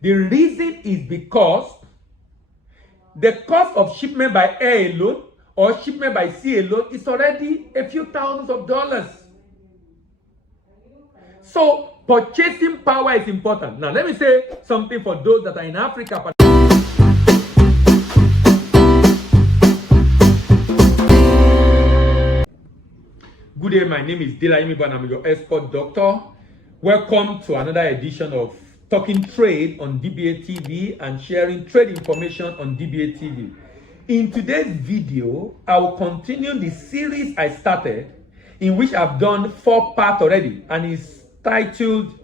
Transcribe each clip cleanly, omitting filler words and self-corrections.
The reason is because the cost of shipment by air alone or shipment by sea alone is already a few thousands of dollars. So purchasing power is important. Now let me say something for those that are in Africa. Good day, my name is Dila Imibo and I'm your export doctor. Welcome to another edition of Talking Trade on DBA TV and sharing trade information on DBA TV. In today's video, I will continue the series I started, in which I've done 4 parts already, and it's titled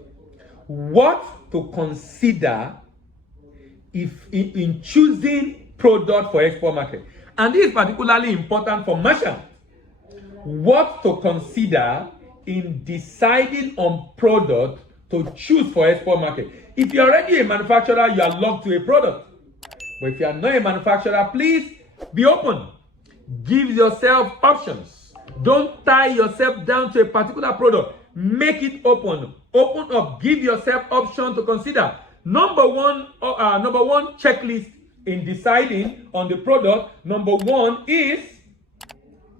What to Consider if in choosing product for export market. And this is particularly important for merchants. What to consider in deciding on product to choose for export market. If you're already a manufacturer, you are locked to a product. But if you are not a manufacturer, please be open. Give yourself options. Don't tie yourself down to a particular product. Make it open. Open up. Give yourself options to consider. Number one checklist in deciding on the product. Number 1 is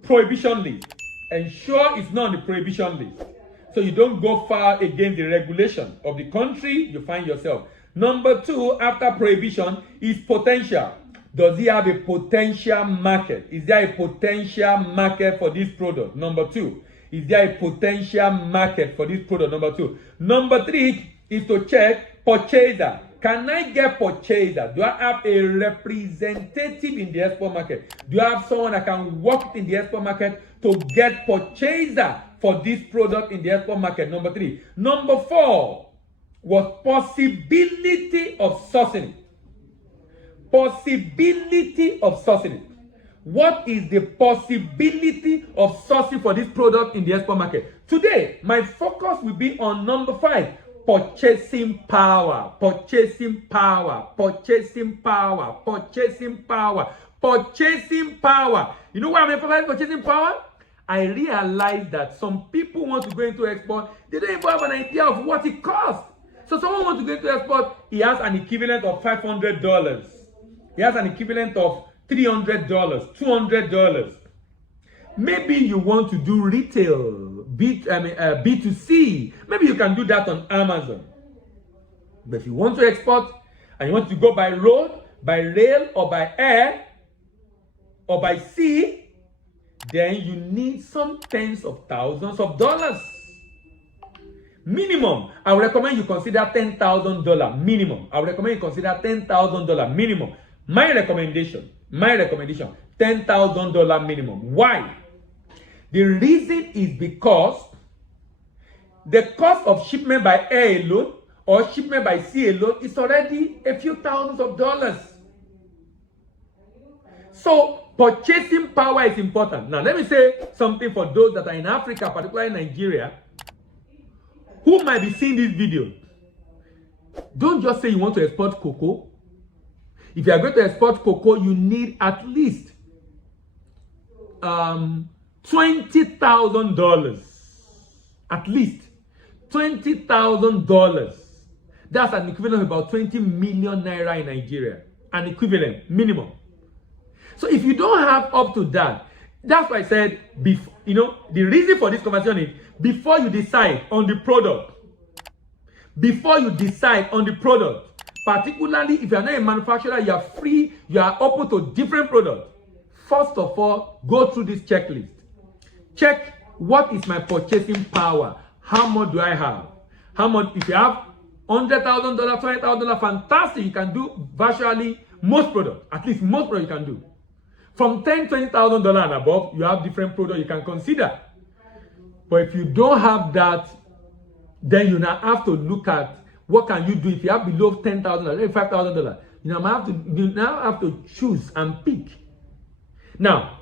prohibition list. Ensure it's not on the prohibition list, so you don't go far against the regulation of the country you find yourself. Number 2, after prohibition, is potential. Does it have a potential market? Is there a potential market for this product? Number 2, is there a potential market for this product? Number 2. Number 3 is to check purchaser. Can I get purchaser? Do I have a representative in the export market? Do I have someone that can work in the export market to get purchaser for this product in the export market? Number 3. Number 4 was possibility of sourcing. Possibility of sourcing. What is the possibility of sourcing for this product in the export market? Today, my focus will be on number 5. Purchasing power, purchasing power, purchasing power, purchasing power, purchasing power. You know why I'm emphasizing purchasing power? I realize that some people want to go into export, they don't even have an idea of what it costs. So someone wants to go into export, he has an equivalent of $500. He has an equivalent of $300, $200. Maybe you want to do retail, B2C. Maybe you can do that on Amazon. But if you want to export and you want to go by road, by rail, or by air, or by sea, then you need some tens of thousands of dollars. Minimum, I would recommend you consider $10,000 minimum. I would recommend you consider $10,000 minimum. My recommendation, $10,000 minimum. Why? The reason is because the cost of shipment by air alone or shipment by sea alone is already a few thousands of dollars. So purchasing power is important. Now let me say something for those that are in Africa, particularly Nigeria, who might be seeing this video. Don't just say you want to export cocoa. If you are going to export cocoa, you need at least $20,000. At least $20,000. That's an equivalent of about 20 million naira in Nigeria. An equivalent, minimum. So if you don't have up to that, that's why I said, before, the reason for this conversation is before you decide on the product, particularly if you are not a manufacturer, you are free, you are open to different products. First of all, go through this checklist. Check what is my purchasing power. How much do I have? How much? If you have $100,000, $20,000, fantastic. You can do virtually most products. At least most products you can do. From $10,000, $20,000 and above, you have different products you can consider. But if you don't have that, then you now have to look at what can you do. If you have below $10,000, $5,000, you now have to choose and pick. Now,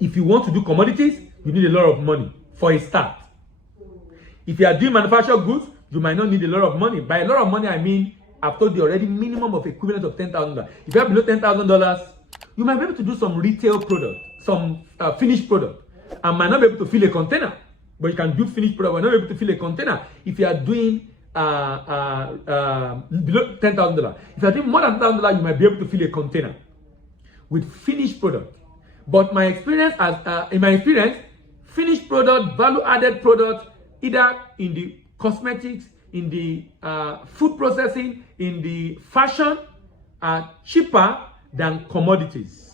if you want to do commodities, you need a lot of money for a start. If you are doing manufactured goods, you might not need a lot of money. By a lot of money, I mean, I've told you already, minimum of equivalent of $10,000. If you have below $10,000, you might be able to do some retail product, some finished product, and might not be able to fill a container. But you can do finished product, but not be able to fill a container. If you are doing below $10,000. If you're doing more than $10,000, you might be able to fill a container with finished product. But my experience in my experience, finished product, value-added product, either in the cosmetics, in the food processing, in the fashion, are cheaper than commodities,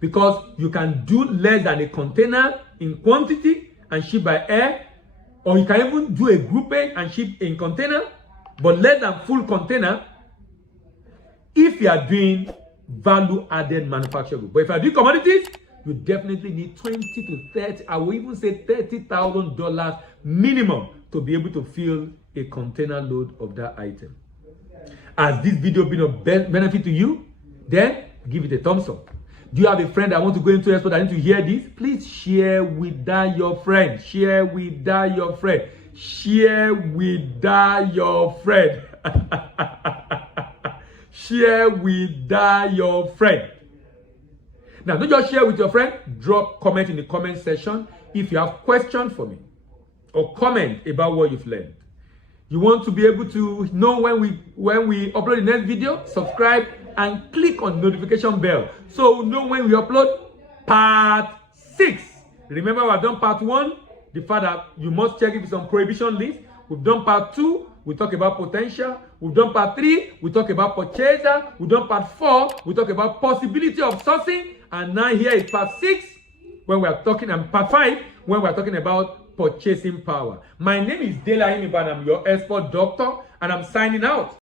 because you can do less than a container in quantity and ship by air, or you can even do a groupage and ship in container, but less than full container if you are doing value-added manufacturing. But if you are doing commodities, you definitely need 20 to 30, I will even say $30,000 minimum to be able to fill a container load of that item. Has this video been of benefit to you? Then give it a thumbs up. Do you have a friend that wants to go into export and need to hear this? Please share with that your friend. Share with that your friend. Share with that your friend. Share with that your friend. Now, don't just share with your friend. Drop comment in the comment section if you have questions for me, or comment about what you've learned. You want to be able to know when we upload the next video? Subscribe and click on the notification bell so you know when we upload part 6. Remember, we have done part 1, the fact that you must check if it's on prohibition list. We've done part 2, we talk about potential. We've done part 3, we talk about purchaser. We've done part 4, we talk about possibility of sourcing. And now here is part 6, when we are talking, and part 5, when we are talking about purchasing power. My name is Dela Imiba, and I'm your export doctor, and I'm signing out.